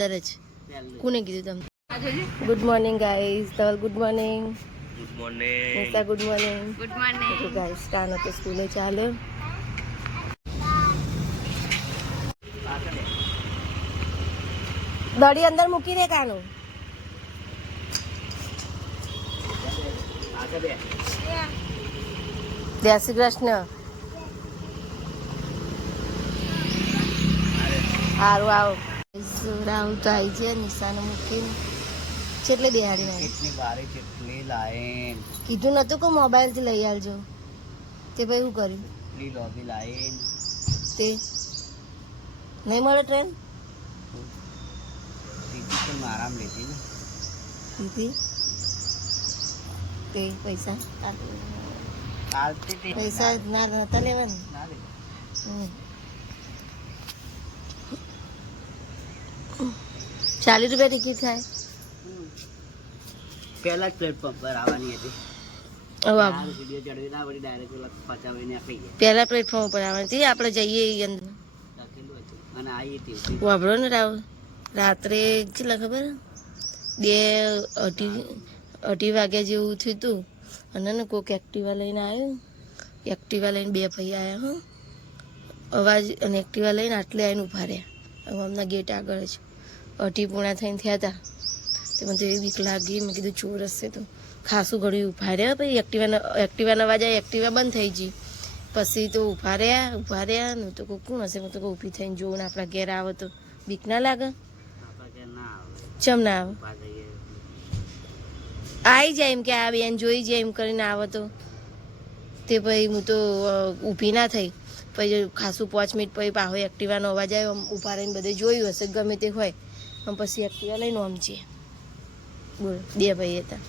तरह कोने कीधुं तमने गुड मॉर्निंग गाइस धवल गुड मॉर्निंग निशा गुड मॉर्निंग तो गाइस कानो तो स्कूले चाले दड़ी अंदर मूकी दे कानो जय श्री कृष्ण हारू आओ राहुल तो आई है निशान मूकी चेटले बेहाड़ी में इतनी बारी चेटली लाइन कीधुं नतुं को मोबाइल थी लई आलजो ते भाई हूँ कर्युं इतनी लॉबी लाइन ते नहीं मळे ट्रेन टीचर तो आराम लेती ना दीदी ते पैसा आलती थी पैसा ना नता लेवन ना ले 40 रुपया टिकિટ થાય પહેલા જ પ્લેટફોર્મ પર આવવાની હતી હવે આ વિડિયો ચડવી ના પડી ડાયરેક્ટ પેલા પચાવીને આપી ગયા પહેલા પ્લેટફોર્મ ઉપર આવવાની હતી આપણે જઈએ અંદર લખેલું હતું અને આવી હતી વાપરો ને રાવ રાત્રે કેટલા ખબર 2:30 વાગ્યા જેવું થયું હતું અને ને કોઈક એક્ટિવા લઈને આવ્યું એક્ટિવા લઈને બે ભાઈ આવ્યા હં અવાજ અને એક્ટિવા લઈને આટલે આવીને ઉભા રહ્યા હવે અમના ગેટ આગળ જ 2:30 થઈને થયા હતા તો મને તો એવી બીક લાગી મેં કીધું ચોર હશે તો ખાસું ઘડ્યું ઉભા રહ્યા પછી એક્ટિવાનો અવાજ આવી એક્ટિવા બંધ થઈ ગઈ પછી તો ઉભા રહ્યા ને તો કોણ હશે મેં તો ઊભી થઈને જોઉં ને આપણા ઘેર આવે તો બીક ના લાગે ચમ ના આવે આવી જાય એમ કે આ બેન જોઈ જાય એમ કરીને આવે તો તે પછી હું તો ઊભી ના થઈ પછી ખાસું 5 મિનિટ પછી પાછો એક્ટિવાનો અવાજ આવ્યો ઊભા રહીને બધે જોયું હશે ગમે તે હોય આમ પછી એક્ટિવા લઈને આમ છીએ બોલ બે ભાઈ હતા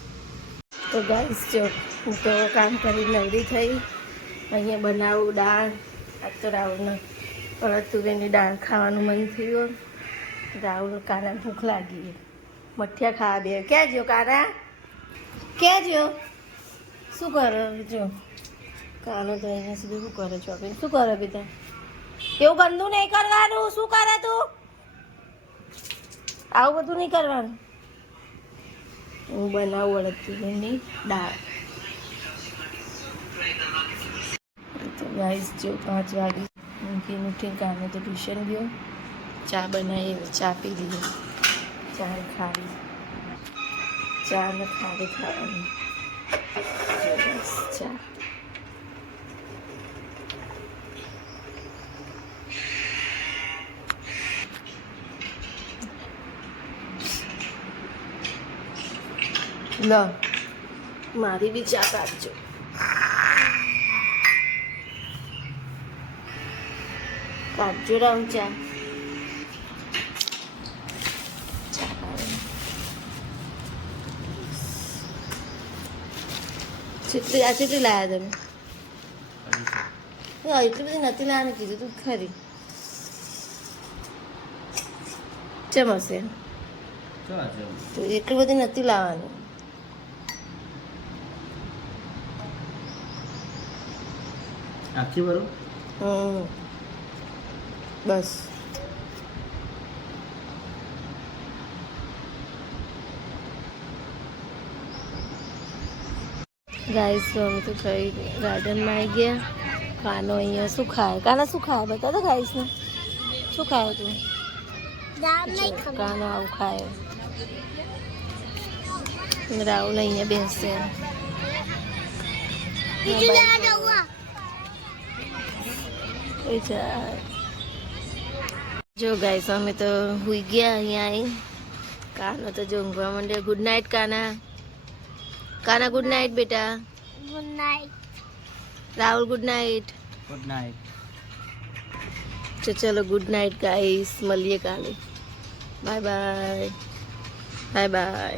તો ગાઈસ જો હું તો કામ કરી નવરી થઈ અહીંયા બનાવું દાળ આજ તો રાહુલને અડદ તુવેરની દાળ ખાવાનું મન થયું રાહુલ કાના ભૂખ લાગી મઠિયા ખાવા દે ક્યાં જો કાના ક્યાં જો શું કરો જો કાનો તો અહીંયા સુધી શું કરે ચોપીને શું કરે બેટા એવું ગંદુ નહીં કરવાનું શું કરે તું આવું બધું નહીં કરવાનું હું બનાવું અડદ તુવેરની દાળ તો ગાઈસ જો 5 વાગે ઉઠીને કામે તો ટ્યુશન ગયો ચા બનાવી ચા પી લીધી ચા ખાવી ચા ને ખાવી ખાવાની ચા લો મારી બી ચા કાઢજો કાઢજો રામ ચા કેટલી લાયા તમે એટલી બધી નથી લાવવાની કીધું તું ખરી ચમ હશે તો એટલી બધી નથી લાવવાની આખી બરો બસ ગાઈસ તો અમે તો કઈ ગાર્ડનમાં આવી ગયા કાનો અહીંયા શું ખાય કાના શું ખાય બતા તો ગાઈસને શું ખાય તું કાનો આવું ખાય રાહુલ અહીંયા બેસશે જો ગાઈસ અમે તો હુઈ ગયા અહીંયા આવી કાનો તો જો ઊંઘવા માંડ્યો ગુડ નાઇટ કાના કાના ગુડ નાઇટ બેટા ગુડ નાઇટ રાहुल गुड नाइट तो चलो गुड नाइट गाइस मलिए काले बाय बाय बाय बाय